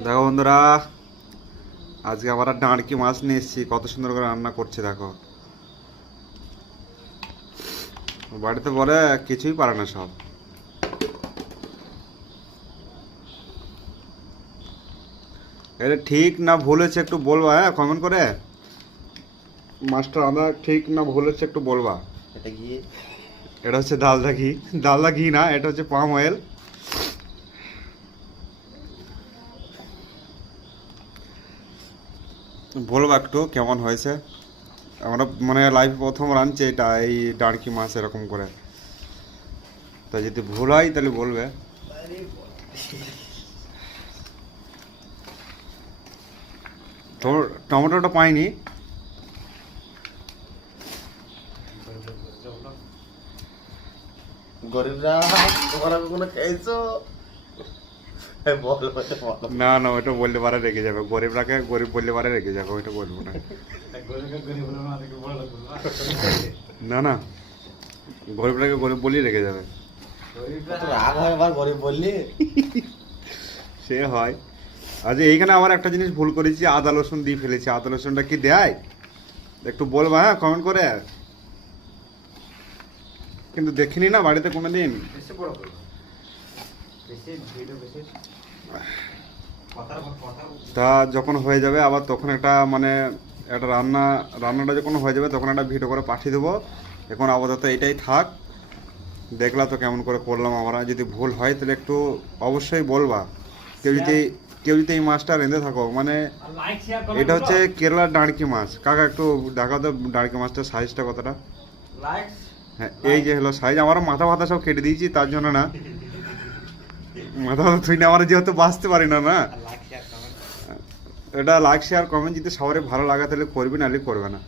দেখো বন্ধুরা, আজকে আবার ডাঁড়কি মাছ নিয়ে এসেছি। কত সুন্দর করে রান্না করছে দেখো। বাড়িতে বলে কিছুই পারে না সব। এটা ঠিক না ভুল হয়েছে একটু বলবা, হ্যাঁ কমেন্ট করে। মাছটা রান্না ঠিক না ভুল হচ্ছে একটু বলবা। এটা কি? এটা হচ্ছে ডালদা ঘি। ডালদা ঘি না, এটা হচ্ছে পাম অয়েল। বলবা একটু কেমন হয়েছে। আমরা মানে লাইফ প্রথম রাঁধছি এটা, এই ডাঁড়কি মাছ এরকম করে। তা যদি ভুল হয় তাহলে বলবে। টমেটোটা পাইনি। গরিবরা তোমরা কখনো খেয়েছো? বল বল। না না, ওইটা বললে পারে রেখে যাবে। গরিবরাকে গরিব বললে পারে রেখে যাবে, ওইটা বলবো না। না না, গরিবরাকে গরিব বলেই রেখে যাবে। তো রাগ হয় আবার গরিব বললি? সে হয়। আচ্ছা, এইখানে আমার একটা জিনিস ভুল করেছি, আদা রসুন দিয়ে ফেলেছি। আদা রসুনটা কি দেয় একটু বলবা, হ্যাঁ কমেন্ট করে। কিন্তু দেখিনি না বাড়িতে কোনোদিন। তা যখন হয়ে যাবে আবার তখন একটা মানে একটা রান্নাটা যখন হয়ে যাবে তখন একটা ভিডিও করে পাঠিয়ে দেবো। এখন আপাতত এটাই থাক। দেখলা তো কেমন করে করলাম আমরা। যদি ভুল হয় তাহলে একটু অবশ্যই বলবা। কেউ যদি এই মাছটা রেঁধে থাকো, মানে এটা হচ্ছে কেরালার ডাঁড়কি মাছ। কাকা একটু দেখাও তো ডাঁড়কি মাছটার সাইজটা কতটা। হ্যাঁ, এই যে হলো সাইজ। আমার মাথা ফাথা সব কেটে দিয়েছি তার জন্য না। মাথা ফাথা তুই না, আমার যেহেতু বাঁচতে পারি না না। এটা লাইক শেয়ার কমেন্ট যদি সবারই ভালো লাগে তাহলে করবি, নাহলে করবে না।